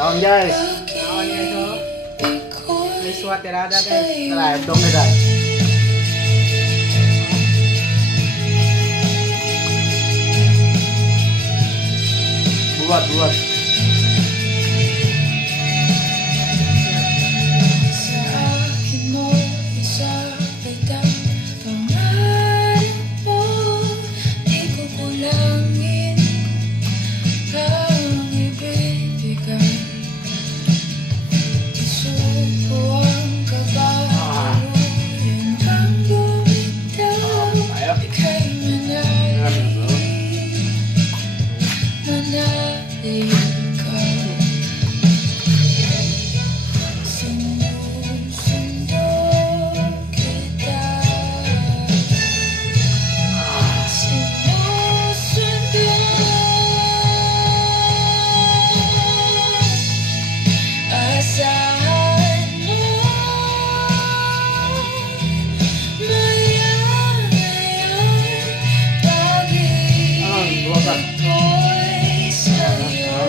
Kaon guys. Kaon guys, oh. May swat tirada guys. Tara, dong na guys. Buat. Sa akin mo isabitang pangalan mo, di ko kulangin ang ibibigay. Isuko ang kabahayan ang bumitaw, ika'y manali ka. Sinusundo kita, sinusundo. Asahan mo, maya-mayan pag-ibig ko'y sa'yo.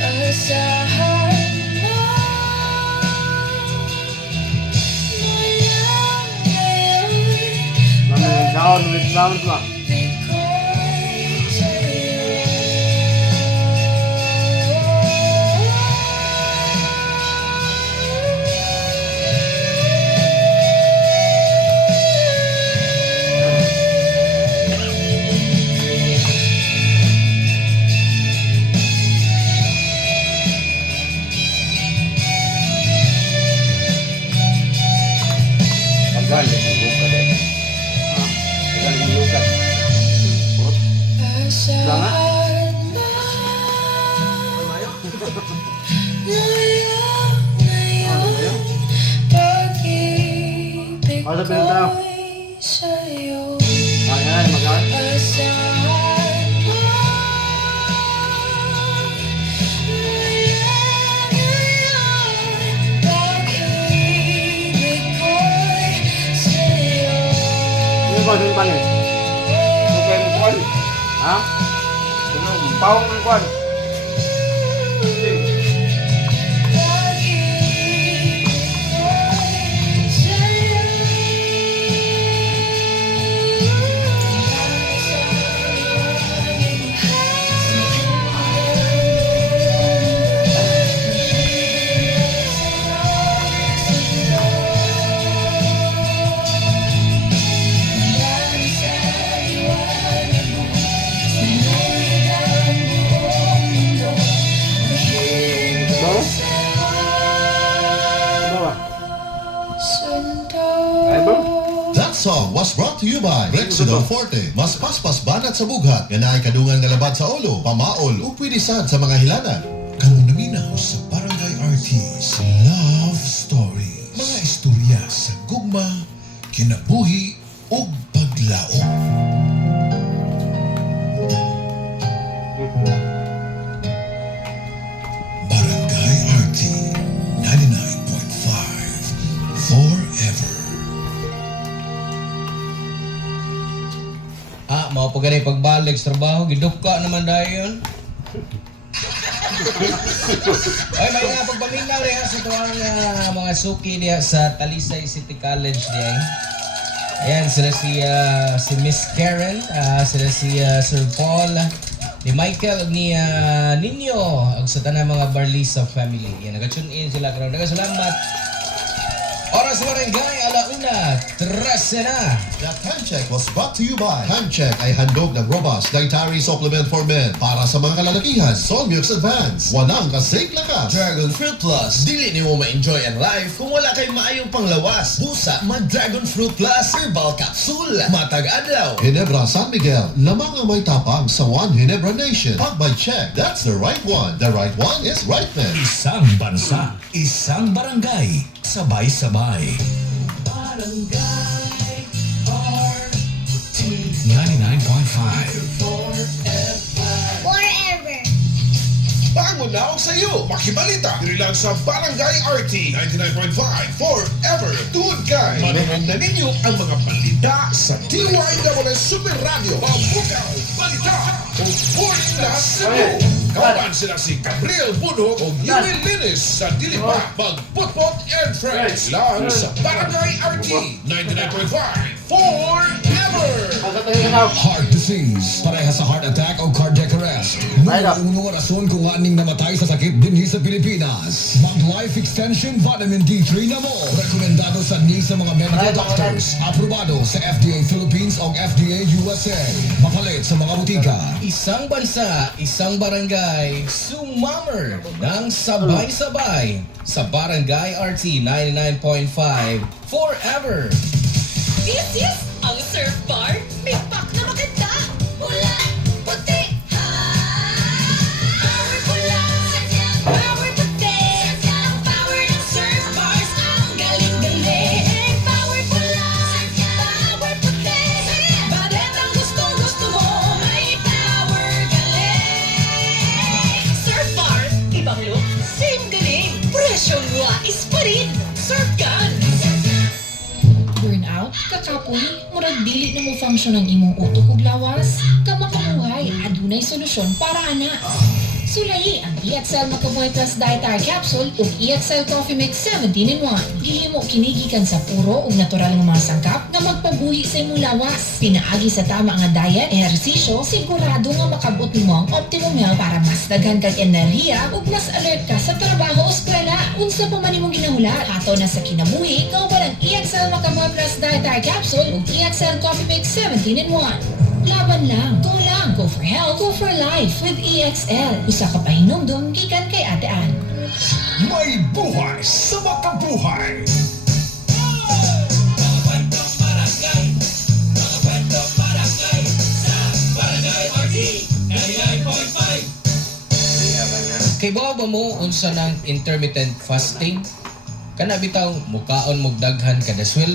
Asahan mo, maya-mayan Sound with sounds lang. pag-ibig ko'y sa'yo. Tagal, bukan eh. Tagal ng lukat. Asahan mo, ngayon pag-ibig Ano sa pinunta? ko'y sa'yo. Ayan, magaan. Asahan mo, ngayon pag-ibig ko'y sa'yo. Ano ba yung panin? Okay mo kuan. Ha? Ano, pawang ng kuan. Pag-ibig ko'y sa'yo. Bawa? Ay, That song was brought to you by Rexidol Forte. Mas paspas banat sa bughat, nga naay kadungan nga labad sa ulo, pamaol, o pwede sad sa mga hilanan. Kamu naminaw sa Barangay Artist Love Story. Mga istorya sa gugma, kinabuhi, o paglaom. Barangay RT 99.5 Forever. Mao pa ganay pagbalik sa trabaho, gidupka naman dayon. Ay, may nga pagpaminaw diha sa tuwang mga suki diha sa Talisay City College diha. Ayan, sila si Miss Karen, sila si Sir Paul, ni Michael, ni Nino, ag sa tanang mga Barlisa family. Yan, nag-tune in sila karon. Salamat. Oras Barangay, alauna, 13 na. That handcheck was brought to you by Handcheck ay handog ng robust dietary supplement for men para sa mga kalalakihan. Solmux Advance. Walang kasing lakas. Dragon Fruit Plus. Dili ni mo ma-enjoy ang life kung wala kay maayong panglawas. Busa mag Dragon Fruit Plus Herbal Capsule. Matag adlaw. Ginebra San Miguel, lamang ang may tapang sa One Ginebra Nation. Pag by check, that's the right one. The right one is right man. Isang bansa, isang barangay, sabay-sabay. Barangay RT 99.5 Forever. Bago na ako sa iyo, makibalita. Diri lang sa Barangay RT 99.5 Forever. Tuod kay manonood na ninyo ang mga balita sa DYWS Super Radio. Mabukaw, balita, o Morning na Cebu. Kauban sila si Gabriel Bunho o Yuri Linis sa Dilipa, Magputpot and Friends lang sa Barangay RT 99.5 Forever! Ang katayin ka Heart disease, parehas sa heart attack o cardiac arrest. Unong rason kung aning namatay sa sakit dinhi sa Pilipinas. Mag-Life Extension Vitamin D3 na mo. Rekomendado sa ni sa mga medical doctors. Aprobado sa FDA Philippines o FDA USA. Mapalit sa mga butika. Isang bansa, isang barangay, sumammer ng sabay-sabay sa Barangay RT 99.5 Forever! Yes! Ang surf bar, may pack na maganda. Pula, puti, power pula, power puti. Ang power ng surf bars, ang galing-galing. Power pula, power puti. Bakit ang gustong-gusto mo, may power galing. Surf bar, ibang look, same galing. Presyong wais pa rin. Surf gun. Burnout, kakapoy, murag dili na mo function ang imong utok ug lawas. Kamakamuhay, adunay solusyon para ana. Sulayi ang EXL Macaboy Plus Dietary Capsule ug EXL Coffee Mix 17-in-1. Gihimo kini gikan sa puro ug natural nga mga sangkap nga magpabuhi sa imong lawas. Pinaagi sa tama nga diet, ehersisyo, sigurado nga makabot nimo ang optimum health para mas daghan kag enerhiya ug mas alert ka sa trabaho o eskwela. Unsa pa man imong ginahulat, ato na sa kinabuhi, kauban ang EXL Macaboy Plus Dietary Capsule ug EXL Coffee Mix 17-in-1. Laban lang, go for health, go for life with EXL. Usa ka pahinumdum gikan kay Ate Ann. May buhay sa makabuhay. Kay ba mo unsa ng intermittent fasting? Kana bitaw mukaon mog daghan kada sweldo